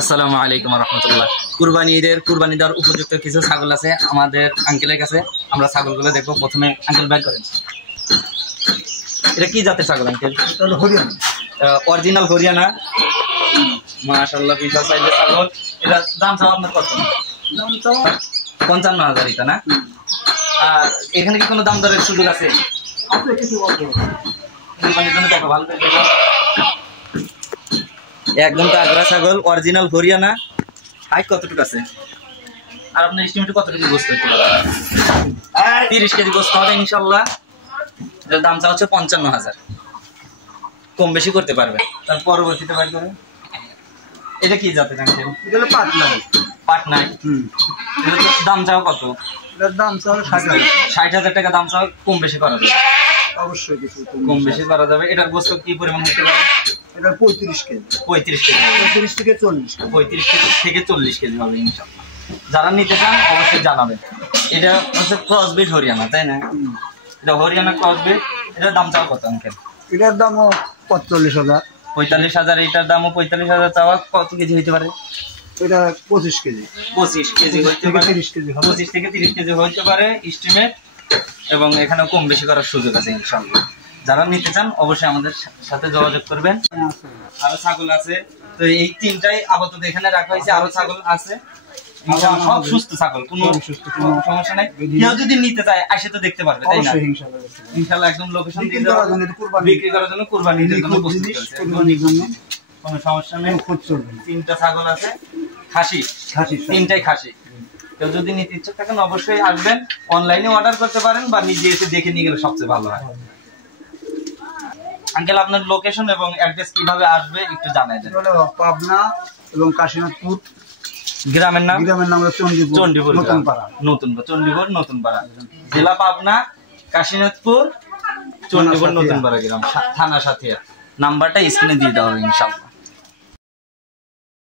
আসসালামু আলাইকুম রাহমাতুল্লাহ। কুরবানি ঈদের কুরবানি দেওয়ার উপযুক্ত কিছু ছাগল আছে আমাদের আঙ্কেলের কাছে। আমরা ছাগলগুলো দেখবো। প্রথমে আঙ্কেল বের করেন, এটা কি জাতের ছাগল আঙ্কেল? হরিয়ানা, অরিজিনাল হরিয়ানা। মাশাআল্লাহ, বিশাল সাইজের ছাগল। এটা দাম চাও আপনার কত? দাম তো 55,000 এটা না? আর এখানে কি কোনো দাম দরের সুযোগ আছে? আপনি কিছু বলতে কুরবানির জন্য দেখো ভালো করে দেখো। একদম তাগড়া ছাগল, অরিজিনাল হরিয়ানা। হাইট কতটুকু আছে? আর আপনার এস্টিমেট কতটুকু গোস্ত হতে পারে? 30 কেজি গোস্ত হবে ইনশাআল্লাহ। এর দাম চা হচ্ছে 55,000। কম বেশি করতে পারবে। তার পরবর্তীতে বাড়ি করে এটা কি জাতের আঙ্কেল? এটা হলো পাটনা। পাটনায়। এটার দাম চাও কত? এটার দাম চাও 60,000। 60,000 টাকা দাম চাও, কম বেশি করা যাবে? অবশ্যই কিছু কম বেশি করা যাবে। এটার গোস্ত কি পরিমাণ হতে পারে? এটা 35 কেজি। 35 কেজি। 35 থেকে 40 কেজি। 35 কেজি থেকে 40 কেজি হবে ইনশাআল্লাহ। যারা নিতে চান অবশ্যই জানাবেন। এটা হচ্ছে ক্রসবিট হরিয়ানা, তাই না? এটা হরিয়ানা ক্রসবিট। এটার দাম চাও কত আঙ্কেল? এটার দামও 45,000। 45,000। এটার দামও 45,000 চাওয়া। কত কেজি হইতে পারে? এটা 25 কেজি। 25 কেজি হইতে পারে। 30 কেজি হবে। 25 থেকে 30 কেজি হইতে পারে এস্টিমেট। এবং এখানেও কম বেশি করার সুযোগ আছে ইনশাআল্লাহ। যারা নিতে চান অবশ্যই আমাদের সাথে যোগাযোগ করবেন। আরো ছাগল আছে, তো এই তিনটাই আপাতত এখানে রাখা হয়েছে। আরো ছাগল আছে, সব সুস্থ ছাগল, কোনো সমস্যা নাই। কেউ যদি নিতে চায় আসে তো দেখতে পারবে, তাই না? ইনশাআল্লাহ একদম লোকেশন দিয়ে দেওয়া, বিক্রি করার জন্য কুরবানির জন্য প্রস্তুত করছে। কোনো সমস্যা নেই। তিনটা ছাগল আছে, খাসি। তিনটাই খাসি। কেউ যদি নিতে ইচ্ছুক থাকেন অবশ্যই আসবেন। অনলাইনে অর্ডার করতে পারেন বা নিজে এসে দেখে নিয়ে গেলে সবচেয়ে ভালো হয়। আঙ্কেল আপনার লোকেশন এবং অ্যাড্রেস কিভাবে আসবে একটু জানাই দেন। পাবনা এবং কাশীনাথপুর। গ্রামের নাম? গ্রামের নাম হলো চণ্ডীপুর নতুনপাড়া। চণ্ডীপুর নতুনপাড়া, জেলা পাবনা, কাশীনাথপুর, চণ্ডীপুর নতুনপাড়া গ্রাম, থানা সাথিয়া। নাম্বারটা স্ক্রিনে দিয়ে দেওয়া হবে ইনশাআল্লাহ।